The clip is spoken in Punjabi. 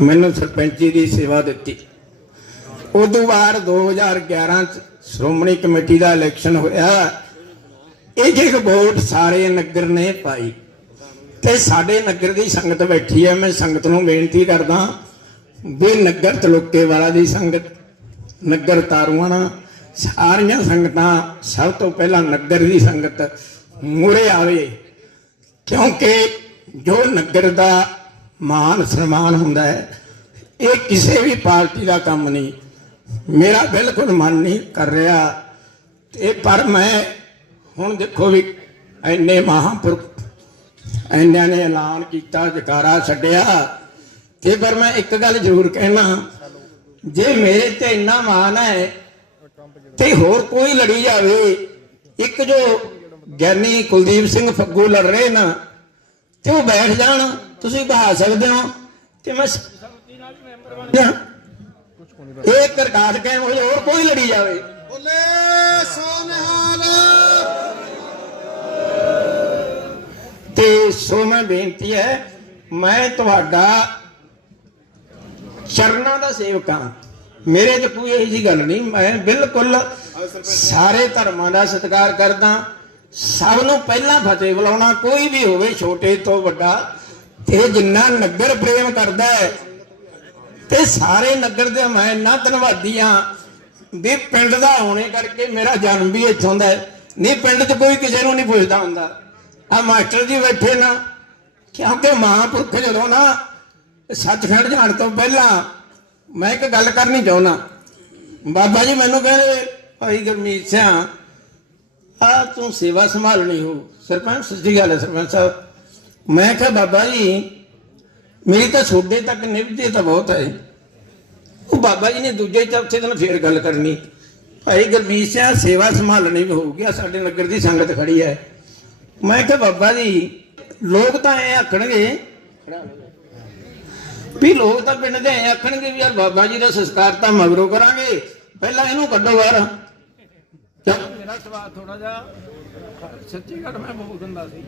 ਮੈਨੂੰ ਸਰਪੰਚੀ ਦੀ ਸੇਵਾ ਦਿੱਤੀ। ਉਦੋਂ ਬਾਅਦ 2011 ਚ ਸ਼੍ਰੋਮਣੀ ਕਮੇਟੀ ਦਾ ਇਲੈਕਸ਼ਨ ਹੋਇਆ। ਇਹ ਇੱਕ ਵੋਟ ਸਾਰੇ ਨਗਰ ਨੇ ਪਾਈ। ਤੇ ਸਾਡੇ ਨਗਰ ਦੀ ਸੰਗਤ ਬੈਠੀ ਹੈ। ਮੈਂ ਸੰਗਤ ਨੂੰ ਬੇਨਤੀ ਕਰਦਾ ਵੀ ਨਗਰ ਤਲੁੱਕੇ ਵਾਲਾ ਦੀ ਸੰਗਤ, ਨਗਰ ਤਾਰੂਆਣਾ, ਸਾਰੀਆਂ ਸੰਗਤਾਂ ਸਭ ਤੋਂ ਪਹਿਲਾਂ ਨਗਰ ਦੀ ਸੰਗਤ ਮੂਰੇ ਆਵੇ। ਕਿਉਂਕਿ ਜੋ ਨਗਰ ਦਾ ਮਾਨ ਸਨਮਾਨ ਹੁੰਦਾ ਹੈ। ਇਹ ਕਿਸੇ ਵੀ ਪਾਰਟੀ ਦਾ ਕੰਮ ਨਹੀਂ। ਮੇਰਾ ਬਿਲਕੁਲ ਮਨ ਨਹੀਂ ਕਰ ਰਿਹਾ। ਤੇ ਪਰ ਮੈਂ ਹੁਣ ਦੇਖੋ ਵੀ ਐਨੇ ਮਹਾਂਪੁਰਖ ਐਨਿਆਂ ਨੇ ਐਲਾਨ ਕੀਤਾ, ਜਕਾਰਾ ਛੱਡਿਆ। ਤੇ ਪਰ ਮੈਂ ਇੱਕ ਗੱਲ ਜ਼ਰੂਰ ਕਹਿਣਾ, ਜੇ ਮੇਰੇ ਤੇ ਇੰਨਾ ਮਾਣ ਹੈ, ਤੇ ਹੋਰ ਕੋਈ ਲੜੀ ਜਾਵੇ। ਇੱਕ ਜੋ ਗਿਆਨੀ ਕੁਲਦੀਪ ਸਿੰਘ ਫੱਗੂ ਲੜ ਰਹੇ ਨਾ, ਤੇ ਉਹ ਬੈਠ ਜਾਣ। ਤੁਸੀਂ ਬਹਾ ਸਕਦੇ ਹੋ ਤੇ ਮੈਂ ਇਹ ਕਰਕਾਟ ਜਾਏ, ਹੋਰ ਕੋਈ ਲੜੀ ਜਾਵੇ। ਬੋਲੇ ਸੋਨਹਾਲ। ਤੇ ਸੋ ਮੈਂ ਬੇਨਤੀ ਹੈ ਮੈਂ ਤੁਹਾਡਾ ਚਰਨਾਂ ਦਾ ਸੇਵਕ ਹਾਂ। ਮੇਰੇ ਤੇ ਕੋਈ ਇਹੋ ਜੀ ਗੱਲ ਨਹੀਂ ਮੈਂ ਬਿਲਕੁਲ ਸਾਰੇ ਧਰਮਾਂ ਦਾ ਸਤਿਕਾਰ ਕਰਦਾ। ਸਭ ਨੂੰ ਪਹਿਲਾਂ ਫਤਿਹ ਬੁਲਾਉਣਾ ਕੋਈ ਵੀ ਹੋਵੇ ਛੋਟੇ ਤੋਂ ਵੱਡਾ ਇਹ ਜਿੰਨਾ ਨਗਰ ਪ੍ਰੇਮ ਕਰਦਾ ਹੈ, ਤੇ ਸਾਰੇ ਨਗਰ ਦੇ ਮੈਂ ਇੰਨਾ ਧੰਨਵਾਦੀ ਹਾਂ ਵੀ ਪਿੰਡ ਦਾ ਹੋਣੇ ਕਰਕੇ ਮੇਰਾ ਜਨਮ ਵੀ ਇੱਥੋਂ ਦਾ ਨਹੀਂ, ਪਿੰਡ 'ਚ ਕੋਈ ਕਿਸੇ ਨੂੰ ਨਹੀਂ ਪੁੱਛਦਾ ਹੁੰਦਾ। ਆ ਮਾਸਟਰ ਜੀ ਬੈਠੇ ਨਾ, ਕਿਉਂਕਿ ਮਹਾਂਪੁਰਖ ਜਦੋਂ ਨਾ ਸੱਚਖੰਡ ਜਾਣ ਤੋਂ ਪਹਿਲਾਂ ਮੈਂ ਇੱਕ ਗੱਲ ਕਰਨੀ ਚਾਹੁੰਦਾ। ਬਾਬਾ ਜੀ ਮੈਨੂੰ ਕਹਿੰਦੇ, ਭਾਈ ਗੁਰਮੀਤ ਸਿੰਘ ਆ ਤੂੰ ਸੇਵਾ ਸੰਭਾਲਣੀ ਹੋ। ਸਰਪੰਚ ਸੱਚੀ ਗੱਲ ਹੈ ਸਰਪੰਚ ਸਾਹਿਬ। ਮੈਂ ਕਿਹਾ, ਬਾਬਾ ਜੀ, ਮੇਰੀ ਤਾਂ ਛੋਡੇ ਤੱਕ ਨਿਭਦੇ ਤਾਂ ਬਹੁਤ ਹੈ। ਉਹ ਬਾਬਾ ਜੀ ਨੇ ਦੂਜੇ ਚੌਥੇ ਦਿਨ ਫੇਰ ਗੱਲ ਕਰਨੀ। ਭਾਈ ਗੁਰਮੀਤ ਸਿੰਘ ਸੇਵਾ ਸੰਭਾਲਣੀ ਵੀ ਹੋਊਗੀ, ਆਹ ਸਾਡੇ ਨਗਰ ਦੀ ਸੰਗਤ ਖੜੀ ਹੈ। ਮੈਂ ਕਿਹਾ, ਬਾਬਾ ਜੀ, ਲੋਕ ਤਾਂ ਐ ਆਖਣਗੇ ਵੀ ਲੋਕ ਤਾਂ ਪਿੰਡ ਦੇ ਐ ਆਖਣਗੇ ਵੀ ਯਾਰ ਬਾਬਾ ਜੀ ਦਾ ਸੰਸਕਾਰ ਤਾਂ ਮਗਰੋਂ ਕਰਾਂਗੇ। ਪਹਿਲਾਂ ਇਹਨੂੰ ਕੱਢੋ ਬਾਹਰ। ਚੱਲ। ਮੇਰਾ ਸਵਾਲ ਥੋੜਾ ਜਿਹਾ ਸੱਚੀ ਗੱਲ ਮੈਂ ਬਹੁਤ ਦਿੰਦਾ ਸੀ।